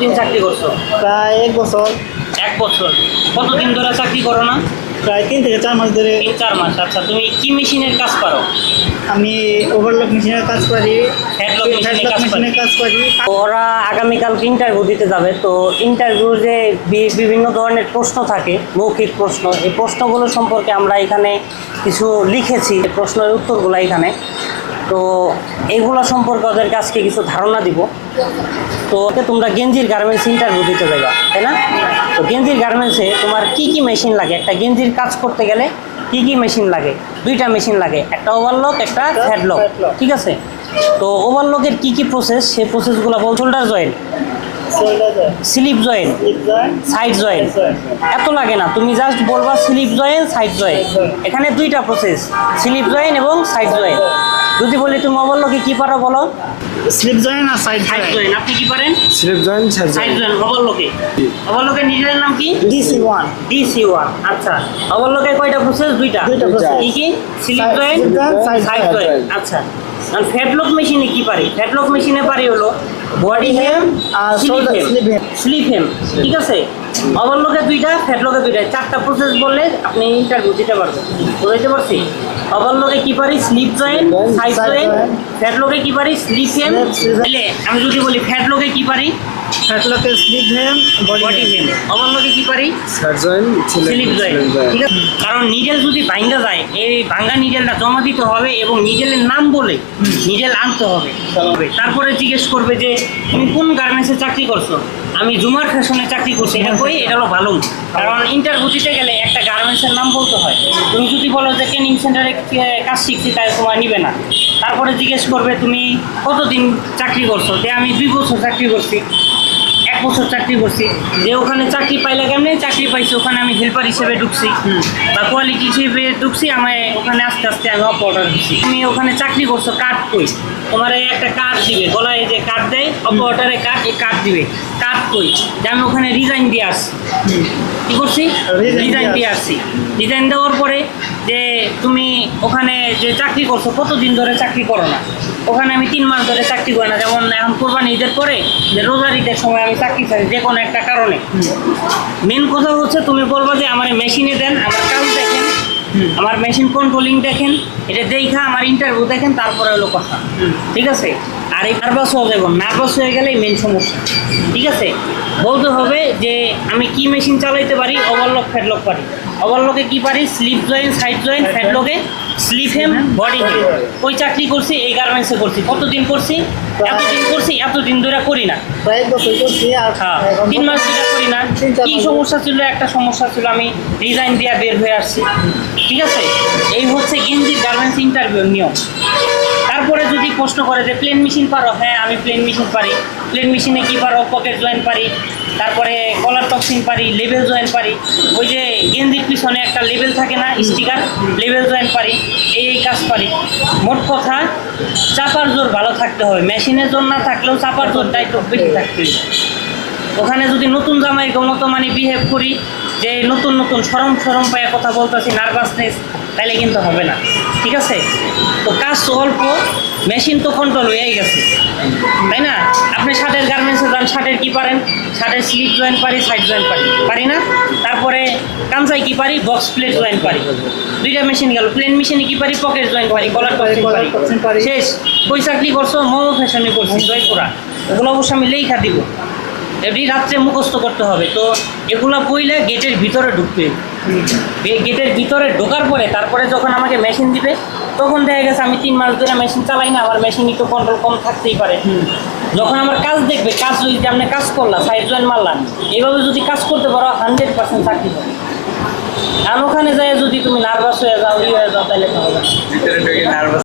কতদিন চাকরি করছ? প্রায় এক বছর। এক বছর। কতদিন ধরে চাকরি করো না? প্রায় তিন থেকে চার মাস ধরে। তিন চার মাস। আচ্ছা তুমি কি মেশিনের কাজ পারো? আমি ওভারলক মেশিনের কাজ হেডলক মেশিনের করি ওরা আগামীকালকে ইন্টারভিউ দিতে যাবে তো ইন্টারভিউ যে বিভিন্ন ধরনের প্রশ্ন থাকে মৌখিক প্রশ্ন এই প্রশ্নগুলো সম্পর্কে আমরা এখানে কিছু লিখেছি প্রশ্নের উত্তরগুলো এখানে। তো এইগুলো সম্পর্কে ওদেরকে আজকে কিছু ধারণা দিব। তো ওকে তোমরা গেঞ্জির গার্মেন্টস ইন্টারভিউ দিতে যাবা তাই না? তো গেঞ্জির গার্মেন্টসে তোমার কি কি মেশিন লাগে? একটা গেঞ্জির কাজ করতে গেলে কি কি মেশিন লাগে? দুইটা মেশিন লাগে একটা ওভারলক একটা headlock। ঠিক আছে? তো ওভারলকের কি কি প্রসেস সেই প্রসেসগুলো বল shoulder joint slip joint side joint এত লাগে না। তুমি জাস্ট বলবা স্লিপ জয়েন্ট সাইড জয়েন্ট এখানে দুইটা প্রসেস স্লিপ জয়েন্ট এবং সাইড জয়েন্ট যদি বলি তুমি ওভারলকে কি পারো বলো? স্লিপ জয়েন আর সাইড সাইড জয়েন? আপনি কি পারেন? Slip join side side join. ওভারলকে ওভারলকের নিজের নাম কি? DC one. ডিসি ওয়ান আচ্ছা। ওভারলকে কয়টা প্রসেস দুইটা। দুইটা প্রসেস কি কি? স্লিপ side সাইড জয়েন আচ্ছা। আর ফ্যাটলক মেশিনে কি পারি? ফ্যাটলক মেশিনে পারি হলো বডি হেম আর। স্লিপ হেম ঠিক আছে? ওভারলকে দুইটা ফ্যাটলকে দুইটা চারটা প্রসেস বললে আপনি ইন্টারভিউ দিতে পারবেন। বুঝতে পারছি? ওভারলকে কি পারি? Slip joint side joint joint। ফ্যাটলকে কি পারি? স্লিপ হেম তাহলে আমি যদি বলি ফ্যাটলকে কি পারি? হেডলকের স্লিপ হেম বডি হেম ওভারলকে কি পারি? স্লিপ জয়েন্ট ঠিক আছে? কারণ নিডেল যদি ভাঙ্গা যায় এই ভাঙ্গা নিডেলটা জমা দিতে হবে এবং নিডেলের নাম বলে নিডেল আনতে হবে। তারপরে জিজ্ঞেস করবে যে তুমি কোন গার্মেন্টসে চাকরি করছ। আমি জুমার ফ্যাশনে চাকরি করছি, এটা কই এটা হলো ভালো। কারণ ইন্টারভিউ দিতে গেলে একটা গার্মেন্টসের নাম বলতে হয়। তুমি যদি বলো যে ট্রেনিং সেন্টারে কাজ শিখছি, তাই তোমার নিবে না। তারপরে জিজ্ঞেস করবে, তুমি কতদিন চাকরি করছ? যে আমি দুই বছর চাকরি করছি। বছর চাকরি করছি। যে ওখানে চাকরি পাইলে কেমনি চাকরি পাইছি ওখানে আমি হেল্পার হিসেবে ঢুকছি। বা কোয়ালিটি হিসেবে ঢুকছি আমার ওখানে আস্তে আস্তে আমি অপ অর্ডার দিচ্ছি তুমি ওখানে চাকরি করছ কাঠ কই? তোমার এই একটা কাঠ দিবে গলায় যে কাঠ দেয় অপ অর্ডারে কাঠ এই কাঠ দিবে। কাঠ কই? যে আমি ওখানে রিজাইন দিয়ে আসছি। কি করছি? রিজাইন দিয়ে আসছি। রিজাইন দেওয়ার পরে যে তুমি ওখানে যে চাকরি করছ, কতদিন ধরে চাকরি করো না? ওখানে আমি তিন মাস ধরে চাকরি করি না। যেমন এখন কোরবানি ঈদের পরে যে রোজার ঈদের সময় আমি চাকরি ছাড়ি যে কোনো একটা কারণে। মেন কথা হচ্ছে তুমি বলবা যে আমার মেশিনে দেন, আমার কাজ দেখেন, আমার মেশিন কন্ট্রোলিং দেখেন, এটা দেখা আমার ইন্টারভিউ দেখেন, তারপরে হলো কথা। ঠিক আছে? আর এই নার্ভাস হয়ে যাব নার্ভাস হয়ে গেলেই মেন সমস্যা। ঠিক আছে? বলতে হবে যে আমি কি মেশিন চালাইতে পারি? ওভারলক ফ্যাটলক পারি। ওভারলকে কি পারি? স্লিপ জয়েন্ট সাইড জয়েন্ট ফ্যাটলকে স্লিপ হেম বডি হেম। ওই চাকরি করছি এই গার্মেন্টসে করছি। কতদিন করছি? এতদিন করছি এতদিন ধরে করি না। প্রায় বছর করছি আর হ্যাঁ তিন মাস ধরে করি না। কি সমস্যা ছিল? একটা সমস্যা ছিল আমি রিজাইন দিয়ে বের হয়ে আসছি। ঠিক আছে? এই হচ্ছে গেঞ্জির গার্মেন্টস ইন্টারভিউ নিয়ম। তারপরে যদি প্রশ্ন করে যে প্লেন মেশিন পারো? হ্যাঁ আমি প্লেন মেশিন পারি। প্লেন মেশিনে কি পারো? পকেট জয়েন্ট পারি। তারপরে কলার টক্সিন পারি লেভেল জয়েন্ট পারি। ওই যে গেঞ্জির পিছনে একটা লেভেল থাকে না স্টিকার লেভেল জয়েন পারি, এই কাজ পারি। মোট কথা, চাপার জোর ভালো থাকতে হবে। মেশিনের জোর না থাকলেও চাপার জোরটা একটু বেশি থাকতে হবে। ওখানে যদি নতুন জামাই মতো মানে বিহেভ করি, যে নতুন নতুন সরম সরম পায়ে কথা বলতেছি নার্ভাসনেস তাহলে কিন্তু হবে না। ঠিক আছে? তো কাজ অল্প, মেশিন তো কন্ট্রোল হয়েই গেছে। তাই না? আপনি শার্টের গার্মেন্টসে যান, শার্টের কি পারেন? শার্টের স্লিপ জয়েন্ট পারি সাইড জয়েন্ট পারি। পারি না? তারপরে কাঞ্চাই কি পারি? বক্স প্লেট জয়েন পারি। দুইটা মেশিন গেল। প্লেন মেশিনে কি পারি? পকেট জয়েন্ট পারি কলার পারি। শেষ। কই চাকরি করছ মোমো ফ্যাশনে করছি জয়পুরা। ওগুলো অবশ্য আমি লেখা দিব। এটি রাত্রে মুখস্থ করতে হবে। তো এগুলো বইলে গেটের ভিতরে ঢুকবে। গেটের ভিতরে ঢোকার পরে তারপরে যখন আমাকে মেশিন দিবে তখন দেখা গেছে আমি তিন মাস ধরে মেশিন চালাই না। আমার মেশিন একটু কন্ট্রোল কম থাকতেই পারে। যখন আমার কাজ দেখবে, কাজ যদি আপনি কাজ করলাম সাইড জয়েন মারলাম এইভাবে যদি কাজ করতে পারো হান্ড্রেড পার্সেন্ট চাকরি হবে আর ওখানে যায় যদি তুমি নার্ভাস হয়ে যাও ইয়ে হয়ে যাও, তাহলে হবে।